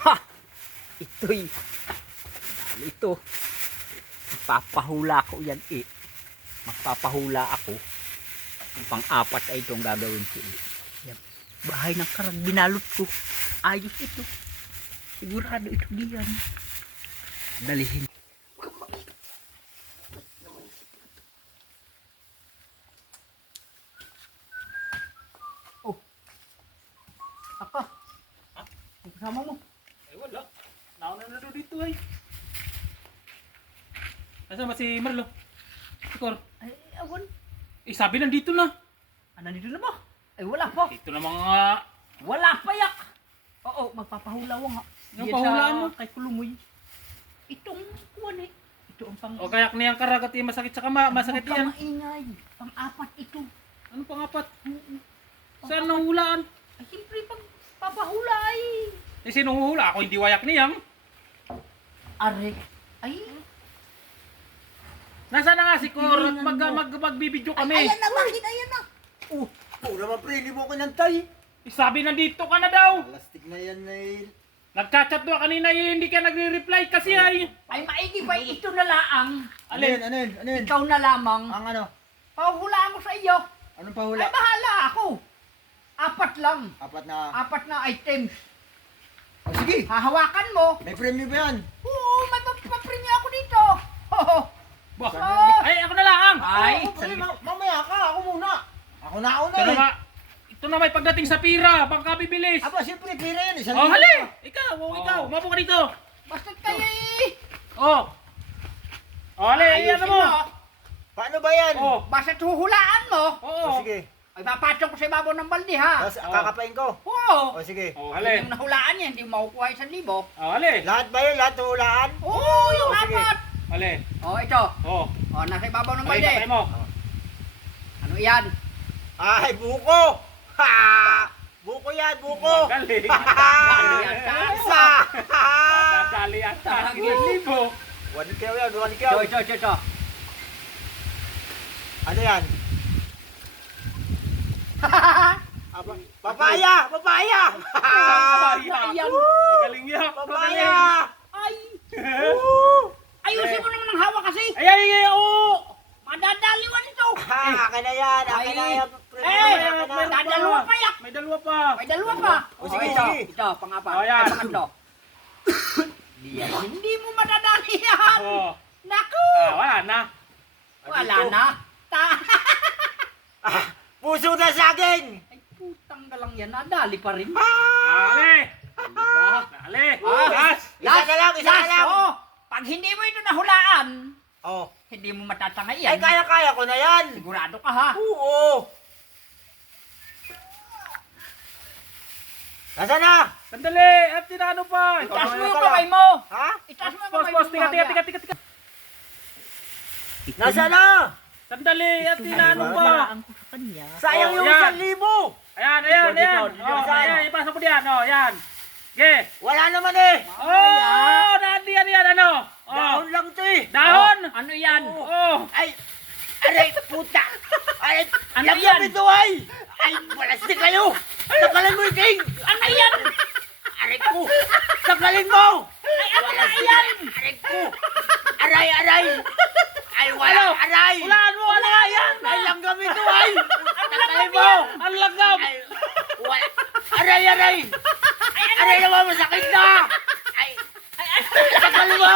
Ha! Ito. Papahula ko yan eh. Magpapahula ako. Ang pang-apat ay itong gagawin ko eh. Yan. Bahay ng karag, binalot ko. Ayos ito. Sigurado ito diyan. Dalihin. Oh. Apa? Ha? Ang kasama mo? Ay wala. Nauna na doon dito ay. Nasaan ba si Marlo? Sikor. Ay, awan. Eh sabi nandito na. Nandito na ba? Ay, wala pa. Dito na mga... Wala pa yak. Oo, magpapahulaw nga. Anong Diyan pahulaan sa mo? Kay Kulumoy. Itong kuwan eh. Ito ang pang... O kayak niyang karagat yung masakit sa kama. Masakit Huwag ka yan. maingay. Pang-apat ito. Ano pangapat? Oo. Saan nang hulaan? Ay, siyempre pag papahula ay. Eh sinong hula? Ako hindi wayak niyang. Are. Ay. Nasaan na nga si Kor? Hilingan mo. Magbibidyo Ay, kami. ayan na, bakit? Ayan na. Oh, naman pre, hindi mo ako nantay. Eh sabi nandito ka na daw. Plastic na yan, Nail. Nagchat-chat doon kanina eh, hindi ka nagre-reply kasi ay. Ay, maigi ba ito na laang? Alin? Ano yun? Ikaw na lamang. Ang ano? Pahulaan ko sa iyo. Anong Ay, pahula? bahala ako. Apat lang. Apat na. 4 items. Oh, sige. Hahawakan mo. May premium ba yan? Oo, may paprinya ako dito. Hoho. Bah, Ah! ay ako na lang. Ay, Mamaya ka, ako muna. Ako na una Pero eh. nga, ito na may pagdating sa pira, bangka bibilis. Aba, siyempre, pira yan. Isang Oh, libo hali! pa. Ikaw, Oh. ikaw, umapo ka dito. basta kayo eh. Oh. Oh, hali, iyan mo. Paano ba yan? Oh. Basta huhulaan mo. Oo. Oh, sige. Ay, papatong ko sa ibabaw ng balde ha. Tapos kakapain ko. Oo. Oh, sige. Oh, hali. Yung nahulaan niya, hindi mo makukuha 1,000. Oh, hali. Lahat ba yun? Lahat hulaan? Oo, yung Oh, sige. apat. Hali. Oh, ito. Oh. Oh, nasa ibabaw ng Hali, balde. patay mo. Ano yan? Ay, buko! Ha! Buko yan, buko! Galing. Isa! Dadali ata. 1,000. 1 kilo yan, 1 Ito, kilo. ito. Ano yan? Aba, papaya! Papaya! Ayan. Magaling yan. Papaya! Ay, Woo! ayusin mo naman ang hawak kasi. Ay, ay, ay, oo. Madadaliwan ito. Ha, akin na yan, akin na yan. May dalawa pa yak. May dalawa pa. May dalawa pa. Oh, sige, ito. sige. Ito, pang-apat. Oh, yan. Ay, pangatlo. Diyan. Hindi mo madadali yan. Oh. Naku. Wala na. Wala na. Ah, puso na sa akin! Ay, putang galang yan. Nadali pa rin. Dali. Dali. Gas. Isa na lang, isa na lang. Oh. Pag hindi mo ito nahulaan, Oh. hindi mo matatangay Ay, yan. kaya-kaya ko na yan. Sigurado ka ha. Oo. Nasaan na? Sandali. At tinano pa. Itaas mo Ito, yung ito kamay mo. Ha? Itaas mo yung Pos, kamay pos. mo. Tiga. Nasaan na? Sandali. At tinano pa. Hulaan ko sa kanya. Sayang Oh, yung yan. 1,000. Ayan. Dito. Oh, Saan? ayan. Ipasok mo diyan. Oh, yan. Okay. Wala naman eh. Oh, nandi yan. Ano? Oh. Dahon lang to eh. Dahon. Ano yan? Oh. Ay, aray, puta. Aray, Ano lang yan? ito ay. Ay, balastik kayo. Tagalin mo yung king. Ano yan? Aray ko. Tagalin mo. Ay, ano na yan? Aray ko. Aray, aray. Ay, wala, aray. Hulaan mo. Wala yan. Ay, langgam ito ay. Tagalin mo. Ang lagam. Ay, wala. Aray, aray. Aray naman, masakit na. Ay, tagalin mo.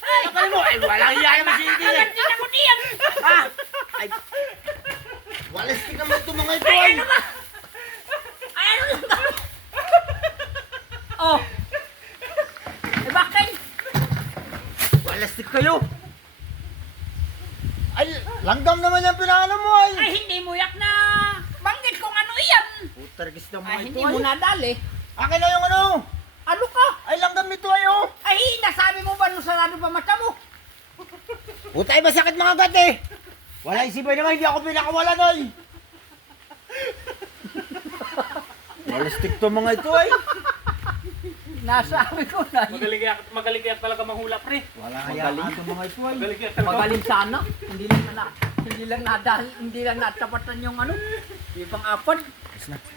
Tagalin mo. Ay, walang iya naman si King. eh. Tingnan mo diyan. Ha? Ay, walastik naman ito mga ito ay. Ay, ano na ba? Oh. Eh, bakit? Walastik kayo. Ay, langgam naman yung pinano mo ay. Ay, hindi mo yak na banggit kung ano yan. Putargis ng mga Ay, ito hindi mo ay. nadali. Akin na yung ano. Ano ka? Ay, langgam ito ay oh. Ay, nasabi mo ba nung sarado pa mata mo? Putay, masakit mga gat eh. Wala isipay naman, hindi ako pinakawalan ay. Walastik to mga ito ay. Nasabi ko na. Magaling kaya talaga manghula, pre. Wala kaya ito mga ito ay. Magaling kaya talaga. Magaling sana. Hindi lang nadali, hindi lang natapatan yung ano. Yung pang-apat.